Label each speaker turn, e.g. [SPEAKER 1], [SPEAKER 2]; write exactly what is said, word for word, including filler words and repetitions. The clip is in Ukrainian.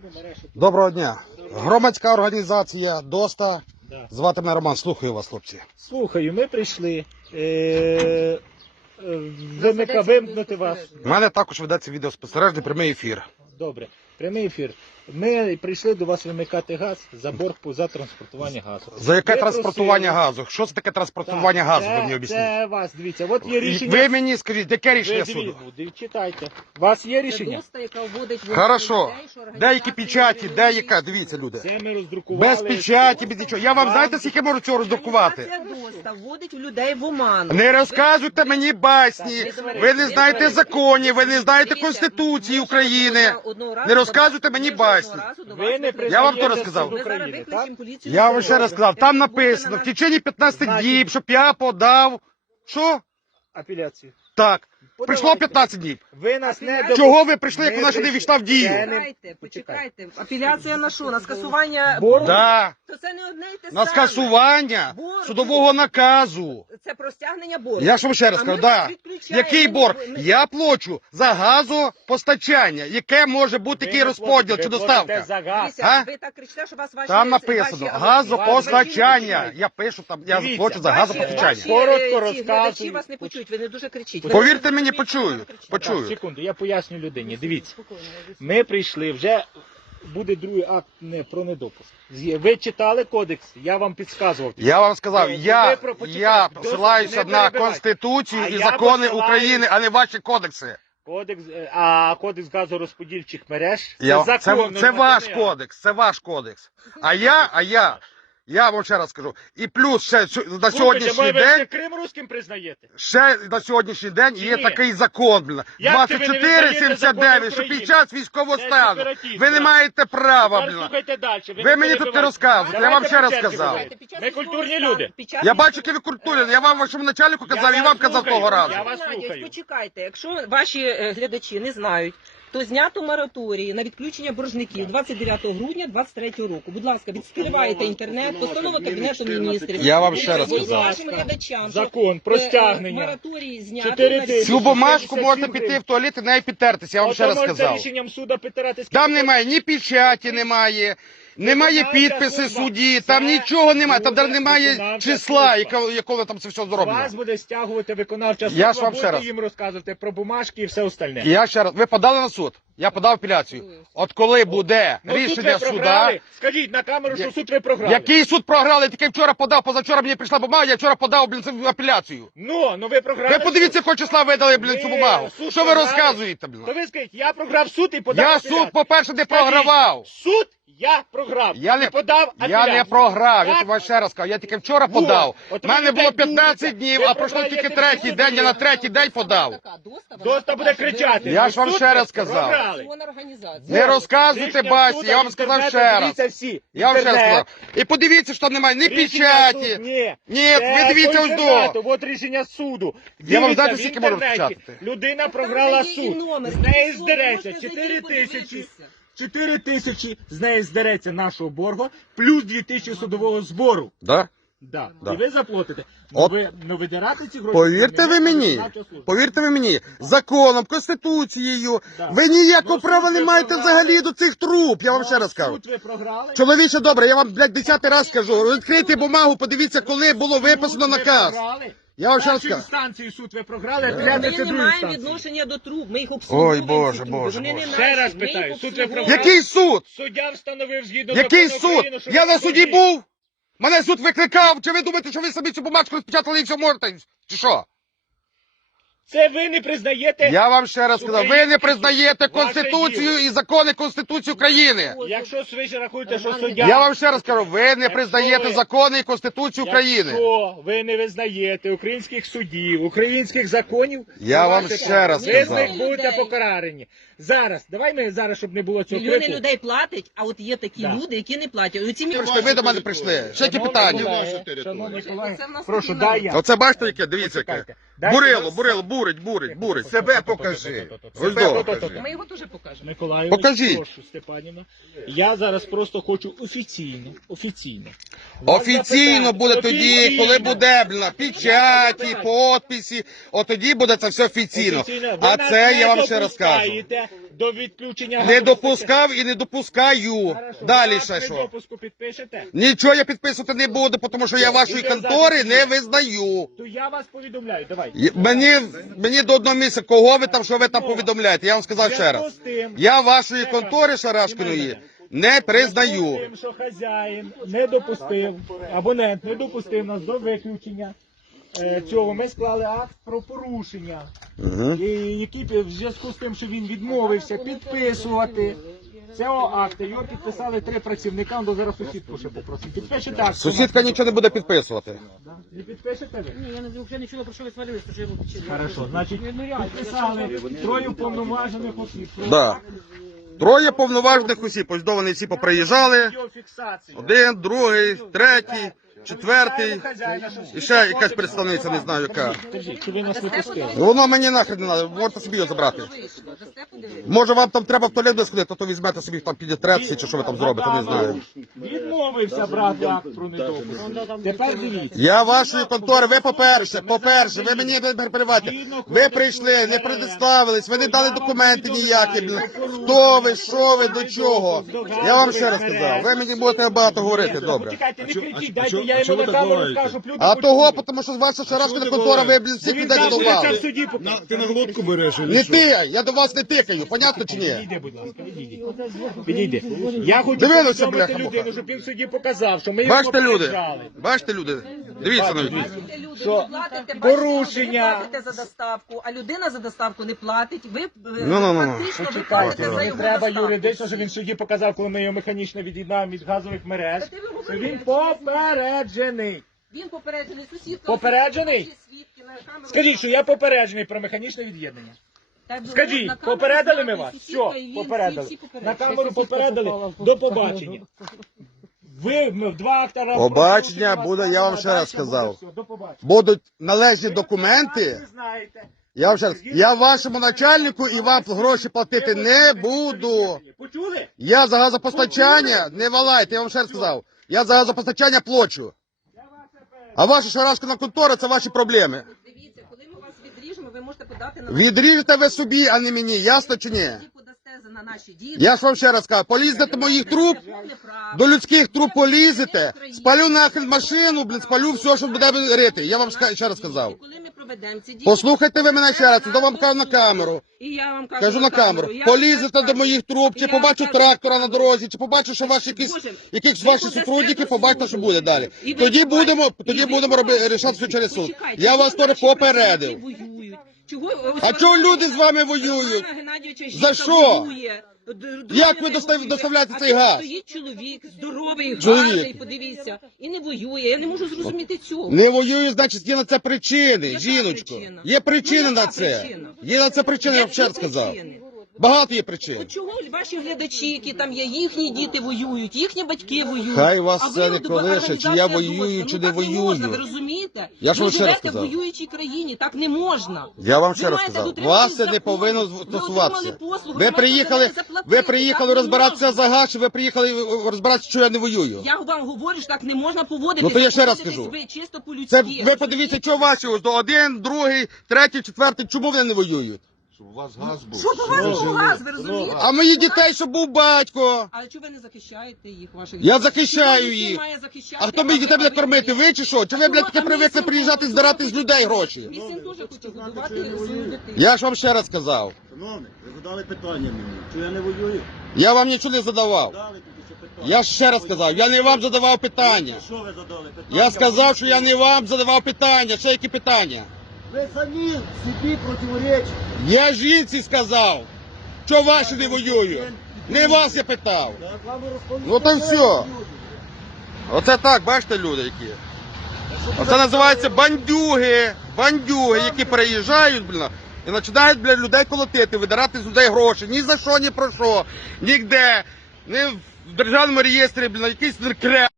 [SPEAKER 1] Доброго дня. Громадська організація ДОСТА.
[SPEAKER 2] Да.
[SPEAKER 1] Звати мене Роман. Слухаю вас, хлопці.
[SPEAKER 2] Слухаю, ми прийшли е, е, вимика, вимкнути вас.
[SPEAKER 1] У мене також ведеться відеоспостережний прямий ефір.
[SPEAKER 2] Добре, прямий ефір. Ми прийшли до вас вимикати газ за борг за транспортування газу.
[SPEAKER 1] За яке
[SPEAKER 2] Ви
[SPEAKER 1] транспортування
[SPEAKER 2] просили-
[SPEAKER 1] газу? Що це таке транспортування
[SPEAKER 2] Так,
[SPEAKER 1] газу?
[SPEAKER 2] це,
[SPEAKER 1] Ви мені об'ясніть.
[SPEAKER 2] Це вас, дивіться, от є
[SPEAKER 1] І
[SPEAKER 2] рішення.
[SPEAKER 1] Ви мені скажіть, яке рішення
[SPEAKER 2] Ви
[SPEAKER 1] суду?
[SPEAKER 2] дивіться, читайте. У вас є рішення?
[SPEAKER 3] ДОСТА, яка вводить в
[SPEAKER 1] Хорошо.
[SPEAKER 3] людей, що
[SPEAKER 1] Деякі
[SPEAKER 3] організації
[SPEAKER 1] печаті, де
[SPEAKER 3] релігії-
[SPEAKER 1] яка? Дивіться, люди.
[SPEAKER 2] Це ми роздрукували.
[SPEAKER 1] Без печаті, без нічого. Я вам
[SPEAKER 2] Вам-
[SPEAKER 1] знаєте, скільки можу цього роздрукувати?
[SPEAKER 3] Організація ДОСТА вводить у людей в оману.
[SPEAKER 1] Не розказуйте мені басні. Ви не знаєте законів, ви не знаєте Конституції України. Не розказуйте мені басні.
[SPEAKER 2] Ви не
[SPEAKER 1] Я вам то
[SPEAKER 2] признаєте
[SPEAKER 1] розказав.
[SPEAKER 2] суд
[SPEAKER 3] Ми зараз
[SPEAKER 2] України, так?
[SPEAKER 3] викличемо поліцію.
[SPEAKER 1] Я вам ще раз сказав, там написано, в
[SPEAKER 3] Буде на
[SPEAKER 1] течение п'ятнадцяти
[SPEAKER 2] Значить-
[SPEAKER 1] днів, щоб я подав. Що?
[SPEAKER 2] Апеляцію.
[SPEAKER 1] Так. Прийшло
[SPEAKER 2] Подавайте.
[SPEAKER 1] п'ятнадцять днів.
[SPEAKER 2] Ви нас не
[SPEAKER 3] Чого
[SPEAKER 1] Чого ви прийшли, як
[SPEAKER 2] Ми
[SPEAKER 1] вона ще не
[SPEAKER 2] прийшли.
[SPEAKER 1] війшла в дію?
[SPEAKER 2] Це не-
[SPEAKER 3] Почекайте, почекайте. Апеляція на що? На скасування
[SPEAKER 2] Боргу?
[SPEAKER 1] Да.
[SPEAKER 3] То це не одне й те
[SPEAKER 1] На
[SPEAKER 3] саме.
[SPEAKER 1] скасування
[SPEAKER 3] Борг.
[SPEAKER 1] судового наказу.
[SPEAKER 3] Це про стягнення боргу.
[SPEAKER 1] Я ж вам ще раз
[SPEAKER 3] А
[SPEAKER 1] кажу,
[SPEAKER 3] ми
[SPEAKER 1] да.
[SPEAKER 3] вас відключаємо.
[SPEAKER 1] Який борг?
[SPEAKER 3] Ми-
[SPEAKER 1] Я плачу за газопостачання. Яке може бути
[SPEAKER 2] Ви
[SPEAKER 1] такий
[SPEAKER 2] не
[SPEAKER 1] розподіл
[SPEAKER 2] платите,
[SPEAKER 1] чи
[SPEAKER 2] ви платите
[SPEAKER 1] доставка?
[SPEAKER 2] за газ.
[SPEAKER 3] Дивіться,
[SPEAKER 1] А?
[SPEAKER 3] ви так кричите, що вас ваші...
[SPEAKER 1] Там написано
[SPEAKER 3] ваші-
[SPEAKER 1] газопостачання.
[SPEAKER 2] ваші-
[SPEAKER 1] Я пишу там, я
[SPEAKER 2] Дивіться,
[SPEAKER 1] плачу за
[SPEAKER 3] Ваші,
[SPEAKER 1] газопостачання.
[SPEAKER 3] ваші,
[SPEAKER 2] Коротко
[SPEAKER 3] е, ці
[SPEAKER 2] розказую.
[SPEAKER 3] глядачі вас не почують, ви не дуже кричіть. Ви
[SPEAKER 1] Повірте
[SPEAKER 3] не
[SPEAKER 1] мені,
[SPEAKER 3] розумієте, що
[SPEAKER 1] почую.
[SPEAKER 3] ви кричите.
[SPEAKER 1] Почую.
[SPEAKER 2] Так, секунду, я поясню людині. Дивіться, ми прийшли, вже буде другий акт не, про недопуск. З'є- Ви читали кодекс, я вам підказував.
[SPEAKER 1] Я вам сказав,
[SPEAKER 2] Ви-
[SPEAKER 1] я,
[SPEAKER 2] ви про- почекайте,
[SPEAKER 1] я
[SPEAKER 2] досить,
[SPEAKER 1] посилаюся
[SPEAKER 2] не
[SPEAKER 1] на
[SPEAKER 2] перебивайте.
[SPEAKER 1] Конституцію
[SPEAKER 2] А
[SPEAKER 1] і
[SPEAKER 2] я
[SPEAKER 1] закони
[SPEAKER 2] посилаюсь-
[SPEAKER 1] України, а не ваші кодекси.
[SPEAKER 2] Кодекс, е, а кодекс газорозподільчих мереж це
[SPEAKER 1] Я,
[SPEAKER 2] закон.
[SPEAKER 1] це, це
[SPEAKER 2] нормативний
[SPEAKER 1] ваш
[SPEAKER 2] акт.
[SPEAKER 1] кодекс, це ваш кодекс. А я, а я, я вам ще раз скажу. І плюс ще сьо- на
[SPEAKER 2] Слухайте,
[SPEAKER 1] сьогоднішній
[SPEAKER 2] ви, ви ще
[SPEAKER 1] день,
[SPEAKER 2] Крим руським признаєте?
[SPEAKER 1] ще на сьогоднішній день
[SPEAKER 2] Чи
[SPEAKER 1] є
[SPEAKER 2] ні?
[SPEAKER 1] такий закон, блін,
[SPEAKER 2] Як це ви не
[SPEAKER 1] двадцять чотири
[SPEAKER 2] визнаєте
[SPEAKER 1] сімдесят
[SPEAKER 2] закони
[SPEAKER 1] дев'ять, що
[SPEAKER 2] України?
[SPEAKER 1] під час військового
[SPEAKER 2] Це
[SPEAKER 1] стану
[SPEAKER 2] сепаратизм,
[SPEAKER 1] ви не
[SPEAKER 2] да.
[SPEAKER 1] маєте права,
[SPEAKER 2] Тепер
[SPEAKER 1] блін.
[SPEAKER 2] слухайте далі.
[SPEAKER 1] Ви
[SPEAKER 2] не
[SPEAKER 1] мені тут не
[SPEAKER 2] перебивайте.
[SPEAKER 1] розказуєте, я
[SPEAKER 2] Давайте
[SPEAKER 1] вам ще раз
[SPEAKER 2] по черзі
[SPEAKER 1] сказав.
[SPEAKER 2] говорити.
[SPEAKER 3] Під час
[SPEAKER 2] Ми
[SPEAKER 3] військового
[SPEAKER 2] культурні
[SPEAKER 3] стану,
[SPEAKER 2] люди.
[SPEAKER 3] під час
[SPEAKER 1] Я
[SPEAKER 3] військового-
[SPEAKER 1] бачу, які ви культурні, я вам вашому начальнику казав,
[SPEAKER 2] Я
[SPEAKER 1] і
[SPEAKER 2] вас
[SPEAKER 1] вам казав
[SPEAKER 2] слухаю.
[SPEAKER 1] того разу.
[SPEAKER 2] Я вас
[SPEAKER 3] Геннадій,
[SPEAKER 2] слухаю.
[SPEAKER 3] Почекайте, якщо ваші е, глядачі не знають, то знято мораторії на відключення боржників двадцять дев'ятого грудня двадцять третього року. Будь ласка, відкривайте інтернет, постанова Кабінету міністрів.
[SPEAKER 1] Я вам ще раз
[SPEAKER 3] Поясніть
[SPEAKER 1] сказав.
[SPEAKER 3] вашим глядачам, що,
[SPEAKER 2] Закон про
[SPEAKER 3] е,
[SPEAKER 2] стягнення.
[SPEAKER 3] Мораторій знято.
[SPEAKER 2] Чотири
[SPEAKER 3] на
[SPEAKER 2] тисячі.
[SPEAKER 1] Цю бумажку
[SPEAKER 2] шістдесят
[SPEAKER 1] можна
[SPEAKER 2] сім
[SPEAKER 1] піти в туалет і нею підтертися, я вам ще
[SPEAKER 2] Ото
[SPEAKER 1] раз
[SPEAKER 2] можете
[SPEAKER 1] сказав.
[SPEAKER 2] рішенням суда підтиратись.
[SPEAKER 1] Там немає ні печаті, немає, немає
[SPEAKER 2] Виконавча
[SPEAKER 1] підписи
[SPEAKER 2] служба.
[SPEAKER 1] судді, там
[SPEAKER 2] Це
[SPEAKER 1] нічого немає, там
[SPEAKER 2] буде
[SPEAKER 1] навіть немає
[SPEAKER 2] виконавча
[SPEAKER 1] числа,
[SPEAKER 2] служба.
[SPEAKER 1] якого, якого там це все зроблено.
[SPEAKER 2] Вас буде стягувати виконавча
[SPEAKER 1] Я
[SPEAKER 2] служба,
[SPEAKER 1] ж вам ще
[SPEAKER 2] будете
[SPEAKER 1] раз.
[SPEAKER 2] їм розказувати про бумажки і все остальне.
[SPEAKER 1] Я ще раз, ви подали на суд, я подав апеляцію. От коли буде
[SPEAKER 2] Ну, суд
[SPEAKER 1] рішення
[SPEAKER 2] ви
[SPEAKER 1] суда,
[SPEAKER 2] програли. Скажіть на камеру, що
[SPEAKER 1] Я-
[SPEAKER 2] суд ви програли.
[SPEAKER 1] який суд програли, я тільки вчора подав, позавчора мені прийшла бумага, я вчора подав, блін, цю апеляцію.
[SPEAKER 2] Ну, ну ви програли.
[SPEAKER 1] Ви подивіться, якого числа видали, блін, цю
[SPEAKER 2] Ви
[SPEAKER 1] бумагу.
[SPEAKER 2] суд
[SPEAKER 1] Що ви
[SPEAKER 2] програли?
[SPEAKER 1] розказуєте, блін?
[SPEAKER 2] То ви скажіть, я програв суд і подав
[SPEAKER 1] Я
[SPEAKER 2] апеляцію.
[SPEAKER 1] суд, по-перше, не
[SPEAKER 2] Скажіть,
[SPEAKER 1] програвав.
[SPEAKER 2] Суд я програв.
[SPEAKER 1] Я не,
[SPEAKER 2] подав
[SPEAKER 1] я
[SPEAKER 2] апеляцію.
[SPEAKER 1] не програв, я
[SPEAKER 2] Так?
[SPEAKER 1] тобі вам ще раз кажу, я тільки вчора
[SPEAKER 2] Вот.
[SPEAKER 1] подав.
[SPEAKER 2] От
[SPEAKER 1] У
[SPEAKER 2] ви
[SPEAKER 1] мене було
[SPEAKER 2] людей
[SPEAKER 1] п'ятнадцять
[SPEAKER 2] дурите.
[SPEAKER 1] днів,
[SPEAKER 2] Ви
[SPEAKER 1] а пройшло
[SPEAKER 2] програєте
[SPEAKER 1] тільки
[SPEAKER 2] суд,
[SPEAKER 1] третій день, я на
[SPEAKER 2] ви-
[SPEAKER 1] третій день подав.
[SPEAKER 2] Доста буде кричати.
[SPEAKER 1] Я ж вам
[SPEAKER 2] Суд
[SPEAKER 1] ще
[SPEAKER 2] ви
[SPEAKER 1] раз сказав.
[SPEAKER 2] програли.
[SPEAKER 1] Не розказуйте
[SPEAKER 2] Рішення
[SPEAKER 1] басі,
[SPEAKER 2] суду
[SPEAKER 1] я вам
[SPEAKER 2] в
[SPEAKER 1] сказав
[SPEAKER 2] інтернеті
[SPEAKER 1] ще раз.
[SPEAKER 2] дивіться всі.
[SPEAKER 1] Я вам ще раз
[SPEAKER 2] Інтернет.
[SPEAKER 1] сказав. І подивіться, що там немає ні
[SPEAKER 2] Рішення
[SPEAKER 1] печаті.
[SPEAKER 2] суду- Ні.
[SPEAKER 1] Ні, ви
[SPEAKER 2] Це
[SPEAKER 1] дивіться
[SPEAKER 2] по
[SPEAKER 1] ось до.
[SPEAKER 2] інтернету, От рішення суду.
[SPEAKER 1] Я вам
[SPEAKER 2] Дивіться
[SPEAKER 1] знаєте,
[SPEAKER 2] в
[SPEAKER 1] скільки можу
[SPEAKER 2] інтернеті.
[SPEAKER 1] впечатати?
[SPEAKER 2] Людина програла суд. З неї здереться чотири тисячі. чотири тисячі з неї здереться нашого боргу, плюс дві тисячі судового збору.
[SPEAKER 1] Да?
[SPEAKER 2] Да.
[SPEAKER 1] Да.
[SPEAKER 2] І ви заплатите.
[SPEAKER 1] От.
[SPEAKER 2] Ви ну, видирати ці гроші.
[SPEAKER 1] Повірте ви мені,
[SPEAKER 2] виконавча служба.
[SPEAKER 1] повірте ви мені, законом, конституцією,
[SPEAKER 2] Да.
[SPEAKER 1] ви ніякого
[SPEAKER 2] Ну,
[SPEAKER 1] права
[SPEAKER 2] суд
[SPEAKER 1] не
[SPEAKER 2] ви
[SPEAKER 1] маєте
[SPEAKER 2] програли.
[SPEAKER 1] взагалі до цих труб, я вам
[SPEAKER 2] Ну,
[SPEAKER 1] ще раз кажу.
[SPEAKER 2] Суд ви програли.
[SPEAKER 1] Чоловіче, добре, я вам, блядь, десятий раз кажу, відкрийте бумагу, подивіться, коли було виписано
[SPEAKER 2] Суд ви
[SPEAKER 1] наказ.
[SPEAKER 2] програли.
[SPEAKER 1] Я вам ще раз
[SPEAKER 2] Першу
[SPEAKER 1] кажу.
[SPEAKER 2] інстанцію суд ви програли,
[SPEAKER 3] Ми
[SPEAKER 2] третя
[SPEAKER 3] не
[SPEAKER 2] це друга
[SPEAKER 3] маємо
[SPEAKER 2] інстанція.
[SPEAKER 3] відношення до труб, ми їх обслуговуємо.
[SPEAKER 1] Ой, Боже,
[SPEAKER 3] ці труби.
[SPEAKER 1] Боже,
[SPEAKER 3] Вони не
[SPEAKER 1] Боже.
[SPEAKER 3] наші,
[SPEAKER 2] Ще раз
[SPEAKER 3] ми їх
[SPEAKER 2] питаю, суд ви
[SPEAKER 3] обслуговуємо.
[SPEAKER 2] програли?
[SPEAKER 1] Який суд?
[SPEAKER 2] Суддя встановив згідно
[SPEAKER 1] Який
[SPEAKER 2] закону
[SPEAKER 1] суд?
[SPEAKER 2] України, що
[SPEAKER 1] Я
[SPEAKER 2] ви
[SPEAKER 1] на суді
[SPEAKER 2] борги.
[SPEAKER 1] був? Мене суд викликав, чи ви думаєте, що ви собі цю бумажку розпечатали і все можете? Чи що?
[SPEAKER 2] Це ви не признаєте?
[SPEAKER 1] Я вам ще раз сказав, ви не признаєте
[SPEAKER 2] Ваше
[SPEAKER 1] Конституцію
[SPEAKER 2] діло.
[SPEAKER 1] і закони Конституції України.
[SPEAKER 2] Якщо ви ж рахуєте, що суддя...
[SPEAKER 1] Я вам ще раз кажу, ви не
[SPEAKER 2] Якщо
[SPEAKER 1] признаєте
[SPEAKER 2] ви-
[SPEAKER 1] закони і Конституцію України.
[SPEAKER 2] Якщо ви не визнаєте українських судів, українських законів,
[SPEAKER 1] Я
[SPEAKER 2] то
[SPEAKER 1] вам
[SPEAKER 2] ваше
[SPEAKER 1] ще
[SPEAKER 2] право.
[SPEAKER 1] раз
[SPEAKER 2] ви
[SPEAKER 1] сказав.
[SPEAKER 2] з них будете
[SPEAKER 3] Людей.
[SPEAKER 2] покарані. Зараз, давай ми зараз, щоб не було цього
[SPEAKER 3] Мільйони
[SPEAKER 2] крику.
[SPEAKER 3] людей платять, а от є такі
[SPEAKER 2] Да.
[SPEAKER 3] люди, які не платять. Оці мільйони...
[SPEAKER 1] Трошки ви до мене прийшли. Ще які
[SPEAKER 2] Шановні
[SPEAKER 1] питання?
[SPEAKER 2] колеги, Шановні колеги,
[SPEAKER 3] Це в нас
[SPEAKER 2] прошу,
[SPEAKER 3] такі
[SPEAKER 2] дай я.
[SPEAKER 1] Оце бачите, яке, дивіться яке.
[SPEAKER 2] Почекайте. Дайте
[SPEAKER 1] Бурило,
[SPEAKER 2] нас-
[SPEAKER 1] бурило, бурить, бурить, бурить.
[SPEAKER 4] Себе покажи.
[SPEAKER 1] Ось
[SPEAKER 4] Себе
[SPEAKER 1] до.
[SPEAKER 4] покажи.
[SPEAKER 3] Ми його теж покажемо.
[SPEAKER 2] Миколаївич,
[SPEAKER 1] Покажіть.
[SPEAKER 2] прошу, Степанівна. Я зараз просто хочу офіційно, офіційно. вас
[SPEAKER 1] Офіційно
[SPEAKER 2] запитати,
[SPEAKER 1] буде тоді,
[SPEAKER 2] офіційно.
[SPEAKER 1] коли буде блін, печаті, підписи, от тоді буде це все офіційно.
[SPEAKER 2] Офіційно. Ви
[SPEAKER 1] А
[SPEAKER 2] нас
[SPEAKER 1] це
[SPEAKER 2] не
[SPEAKER 1] я вам ще раз кажу.
[SPEAKER 2] допускаєте до відключення
[SPEAKER 1] Не
[SPEAKER 2] газу.
[SPEAKER 1] допускав і не допускаю.
[SPEAKER 2] Хорошо.
[SPEAKER 1] Далі
[SPEAKER 2] Ви
[SPEAKER 1] ще
[SPEAKER 2] акт
[SPEAKER 1] що?
[SPEAKER 2] недопуску підпишете?
[SPEAKER 1] Нічого я підписувати не буду, тому що я вашої контори не визнаю.
[SPEAKER 2] То я вас повідомляю, давай.
[SPEAKER 1] Є- Мені, мені до одного місця, кого ви там, що ви там повідомляєте, я вам сказав ще раз. Я вашої контори Шарашкіної не признаю.
[SPEAKER 2] Тим, що хазяїн не допустив, абонент не допустив нас до виключення е, цього, ми склали акт про порушення,
[SPEAKER 1] Угу.
[SPEAKER 2] і, який в зв'язку з тим, що він відмовився підписувати цього акту, його підписали три працівника, до зараз сусідку ще попросимо. Підпишете акт?
[SPEAKER 1] Сусідка нічого не буде підписувати.
[SPEAKER 2] Не підпишете ви?
[SPEAKER 3] Ні, я не взагалі не чула, про що ви сварилися, що я буду вчити.
[SPEAKER 2] Хорошо, значить, підписали троє повноважених осіб. про
[SPEAKER 1] Да.
[SPEAKER 2] акт
[SPEAKER 1] Троє повноважених осіб, ось до вони всі поприїжджали.
[SPEAKER 2] відеофіксації.
[SPEAKER 1] Один, другий, третій, четвертий. І ще якась представниця, не знаю яка.
[SPEAKER 2] Скажіть, чи ви нас не пустили?
[SPEAKER 1] Ну, воно мені нахрен не треба, можете собі його забрати. Може вам там треба в туалет сходити, то візьмете собі там підітреться, чи що ви там зробите, не знаю.
[SPEAKER 2] Відмовився брати акт про недопуск. Тепер дивіться.
[SPEAKER 1] Я вашої контори, ви по-перше, по-перше, ви мені не перебивайте. Ви прийшли, не предоставились, ви не дали документи ніякі. блін. Хто ви, що ви, до чого? Я вам ще раз сказав, ви мені будете багато говорити, добре.
[SPEAKER 2] Почекайте, не кричіть, дайте я йому на камеру скажу, щоб люди
[SPEAKER 1] А
[SPEAKER 2] почули.
[SPEAKER 1] того, тому що ваша шарашкина контора, ви, блін, всіх
[SPEAKER 2] Він
[SPEAKER 1] людей
[SPEAKER 2] завтра
[SPEAKER 1] задовбали.
[SPEAKER 2] в суді покаже.
[SPEAKER 4] Ти на глотку береш?
[SPEAKER 1] Не ти, я до вас не тикаю, понятно чи ні?
[SPEAKER 2] Підійди, будь ласка, підійди. Підійди. Я хочу
[SPEAKER 1] Дивилися,
[SPEAKER 2] повідомити
[SPEAKER 1] бляха-муха.
[SPEAKER 2] людину, щоб він в суді показав, що ми його
[SPEAKER 1] Бачите, люди?
[SPEAKER 2] попереджали.
[SPEAKER 1] Бачите, люди? Дивіться навіть.
[SPEAKER 2] Що
[SPEAKER 3] Платите,
[SPEAKER 2] порушення.
[SPEAKER 3] бачите, ви платите за доставку, а людина за доставку не платить. Ви е,
[SPEAKER 1] Ну-ну-ну.
[SPEAKER 3] фактично ви
[SPEAKER 2] Почекайте,
[SPEAKER 3] платите за
[SPEAKER 2] не
[SPEAKER 3] його
[SPEAKER 2] треба
[SPEAKER 3] доставку.
[SPEAKER 2] юридично, щоб він в суді показав, коли ми його механічно від'єднаємо від газових мереж.
[SPEAKER 3] Та ти ви
[SPEAKER 2] Що
[SPEAKER 3] говорили,
[SPEAKER 2] він
[SPEAKER 3] що
[SPEAKER 2] попереджений.
[SPEAKER 3] Він попереджений, сусідка.
[SPEAKER 2] Попереджений?
[SPEAKER 3] всі свідки на камеру.
[SPEAKER 2] Скажіть, що я попереджений про механічне від'єднання.
[SPEAKER 3] Так, на
[SPEAKER 2] Скажіть,
[SPEAKER 3] камеру
[SPEAKER 2] попередили ми
[SPEAKER 3] зняти
[SPEAKER 2] вас?
[SPEAKER 3] сусідка,
[SPEAKER 2] Все,
[SPEAKER 3] і він
[SPEAKER 2] попередили.
[SPEAKER 3] всі- всі
[SPEAKER 2] На
[SPEAKER 3] попереджені.
[SPEAKER 2] камеру попередили. До побачення. Ви ми в два акта разом.
[SPEAKER 1] Побачення буде, я вам ще раз сказав.
[SPEAKER 2] До побачення.
[SPEAKER 1] Будуть належні документи.
[SPEAKER 2] Ви знаєте.
[SPEAKER 1] Я вам ще раз, я вашому начальнику і вам гроші платити не буду.
[SPEAKER 2] Почули?
[SPEAKER 1] Я за газопостачання, не валайте, я вам ще раз сказав. Я за газопостачання плачу. А ваша шарашкина контора це ваші проблеми.
[SPEAKER 3] Дивіться, коли ми вас відріжемо, ви можете подати на
[SPEAKER 1] Відріжете ви собі, а не мені, ясно чи ні?
[SPEAKER 3] Ви подасте за- на наші дії.
[SPEAKER 1] Я ж вам ще раз кажу, полізете до моїх труб, до людських труб полізете, спалю нахрен машину, блін, спалю все, що буде рити. Я вам ска- ще раз сказав.
[SPEAKER 3] Коли ми проведемо ці дії,
[SPEAKER 1] Послухайте ви мене ще раз, то вам кажу на камеру.
[SPEAKER 3] і я вам кажу,
[SPEAKER 1] Кажу на камеру,
[SPEAKER 3] Я
[SPEAKER 1] полізете
[SPEAKER 3] вам
[SPEAKER 1] до моїх труб, чи
[SPEAKER 3] Я
[SPEAKER 1] побачу
[SPEAKER 3] кажу-
[SPEAKER 1] трактора на дорозі, чи побачу, що ваші якісь,
[SPEAKER 3] Боже,
[SPEAKER 1] якісь
[SPEAKER 3] ви
[SPEAKER 1] ваші
[SPEAKER 3] подасте
[SPEAKER 1] сотрудники,
[SPEAKER 3] до
[SPEAKER 1] побачите,
[SPEAKER 3] суду.
[SPEAKER 1] що буде далі.
[SPEAKER 3] І ви
[SPEAKER 1] Тоді
[SPEAKER 3] побачите.
[SPEAKER 1] будемо,
[SPEAKER 3] І
[SPEAKER 1] тоді
[SPEAKER 3] ви
[SPEAKER 1] будемо робити,
[SPEAKER 3] побачите.
[SPEAKER 1] рішати все через суд.
[SPEAKER 3] Почекайте,
[SPEAKER 1] Я
[SPEAKER 3] чого
[SPEAKER 1] вас теж
[SPEAKER 3] наші
[SPEAKER 1] попередив.
[SPEAKER 3] працівники воюють? Чого,
[SPEAKER 1] А чого люди з вами воюють?
[SPEAKER 3] Романа Геннадійовича
[SPEAKER 1] За
[SPEAKER 3] жінка
[SPEAKER 1] що?
[SPEAKER 3] воює. Д- дружина
[SPEAKER 1] Як ви
[SPEAKER 3] не
[SPEAKER 1] достав-
[SPEAKER 3] воює.
[SPEAKER 1] доставляєте
[SPEAKER 3] А
[SPEAKER 1] цей
[SPEAKER 3] тут
[SPEAKER 1] газ?
[SPEAKER 3] Стоїть чоловік, здоровий,
[SPEAKER 1] Чоловік.
[SPEAKER 3] гарний, подивіться, і не воює. Я не можу зрозуміти цього.
[SPEAKER 1] Не воюю, значить, є на це причини,
[SPEAKER 3] Яка
[SPEAKER 1] жіночко.
[SPEAKER 3] причина?
[SPEAKER 1] Є причини
[SPEAKER 3] Ну,
[SPEAKER 1] на
[SPEAKER 3] яка
[SPEAKER 1] це.
[SPEAKER 3] причина?
[SPEAKER 1] Є на це причини, я вам ще раз
[SPEAKER 3] Які
[SPEAKER 1] сказав.
[SPEAKER 3] причини?
[SPEAKER 1] Багато є причин.
[SPEAKER 3] От чого ваші глядачі, які там є, їхні діти воюють, їхні батьки воюють.
[SPEAKER 1] Хай вас
[SPEAKER 3] а ви
[SPEAKER 1] це не
[SPEAKER 3] от
[SPEAKER 1] колише,
[SPEAKER 3] організація
[SPEAKER 1] чи я
[SPEAKER 3] ДОСТа.
[SPEAKER 1] воюю,
[SPEAKER 3] Ну,
[SPEAKER 1] чи не
[SPEAKER 3] так
[SPEAKER 1] воюю.
[SPEAKER 3] можна, ви розумієте?
[SPEAKER 1] Я ж
[SPEAKER 3] ви
[SPEAKER 1] вам ще раз
[SPEAKER 3] живете
[SPEAKER 1] сказав.
[SPEAKER 3] в воюючій країні, так не можна.
[SPEAKER 1] Я вам ще
[SPEAKER 3] Ви
[SPEAKER 1] раз
[SPEAKER 3] маєте
[SPEAKER 1] сказав,
[SPEAKER 3] дотримуватись
[SPEAKER 1] вас це не
[SPEAKER 3] закону.
[SPEAKER 1] повинно
[SPEAKER 3] Ви
[SPEAKER 1] стосуватися.
[SPEAKER 3] отримали послугу,
[SPEAKER 1] Ви
[SPEAKER 3] ви
[SPEAKER 1] приїхали,
[SPEAKER 3] маєте за це заплатити,
[SPEAKER 1] ви приїхали
[SPEAKER 3] так не
[SPEAKER 1] розбиратися
[SPEAKER 3] можна.
[SPEAKER 1] за газ, чи ви приїхали розбиратися, що я не воюю.
[SPEAKER 3] Я вам говорю, що так не можна поводитися.
[SPEAKER 1] Ну, то я ще раз
[SPEAKER 3] Поводитесь
[SPEAKER 1] кажу.
[SPEAKER 3] Ви чисто
[SPEAKER 1] Це
[SPEAKER 3] по-людськи.
[SPEAKER 1] ви подивіться, що ваші ось до один, другий, третій, четвертий, чому вони не воюють?
[SPEAKER 4] У вас газ був.
[SPEAKER 3] Що по вас був газ, ви розумієте?
[SPEAKER 1] А мої дітей, щоб був батько.
[SPEAKER 3] А чого ви не захищаєте їх, ваших
[SPEAKER 1] Я
[SPEAKER 3] дітей?
[SPEAKER 1] захищаю
[SPEAKER 3] Чого ніхто
[SPEAKER 1] їх.
[SPEAKER 3] має захищати,
[SPEAKER 1] А хто моїх дітей буде
[SPEAKER 3] ви-
[SPEAKER 1] кормити? Ви чи що? Чи ви,
[SPEAKER 3] А
[SPEAKER 1] блядь,
[SPEAKER 3] чого?
[SPEAKER 1] таке
[SPEAKER 3] А мій
[SPEAKER 1] привикли
[SPEAKER 3] син
[SPEAKER 1] приїжджати
[SPEAKER 3] теж
[SPEAKER 1] збирати з
[SPEAKER 3] хоче
[SPEAKER 1] людей
[SPEAKER 3] годувати.
[SPEAKER 1] гроші?
[SPEAKER 3] Мій син теж хоче годувати
[SPEAKER 4] що я не
[SPEAKER 3] свою
[SPEAKER 4] воюю.
[SPEAKER 3] дитину.
[SPEAKER 1] Я ж вам ще раз сказав.
[SPEAKER 4] Шановний, ви задали питання мені. Чи я не воюю?
[SPEAKER 1] Я вам нічого не задавав.
[SPEAKER 4] Дали тільки що питання.
[SPEAKER 1] Я ж ще раз сказав, я не вам задавав питання.
[SPEAKER 4] Що ви задали питання?
[SPEAKER 1] Я сказав, що я не вам задавав питання. Ще які питання?
[SPEAKER 4] Ви самі собі противоречите.
[SPEAKER 1] Я жінці сказав, що ваші не воюють. Не вас я питав.
[SPEAKER 4] Я вам розповідаю.
[SPEAKER 1] Ну, то все. Оце так, бачите, люди які. Оце називається бандюги. Бандюги, які переїжджають, блін, і починають, блядь, людей колотити, видирати з людей гроші. Ні за що, ні про що. Нігде. Не в державному реєстрі, блін, якийсь крем.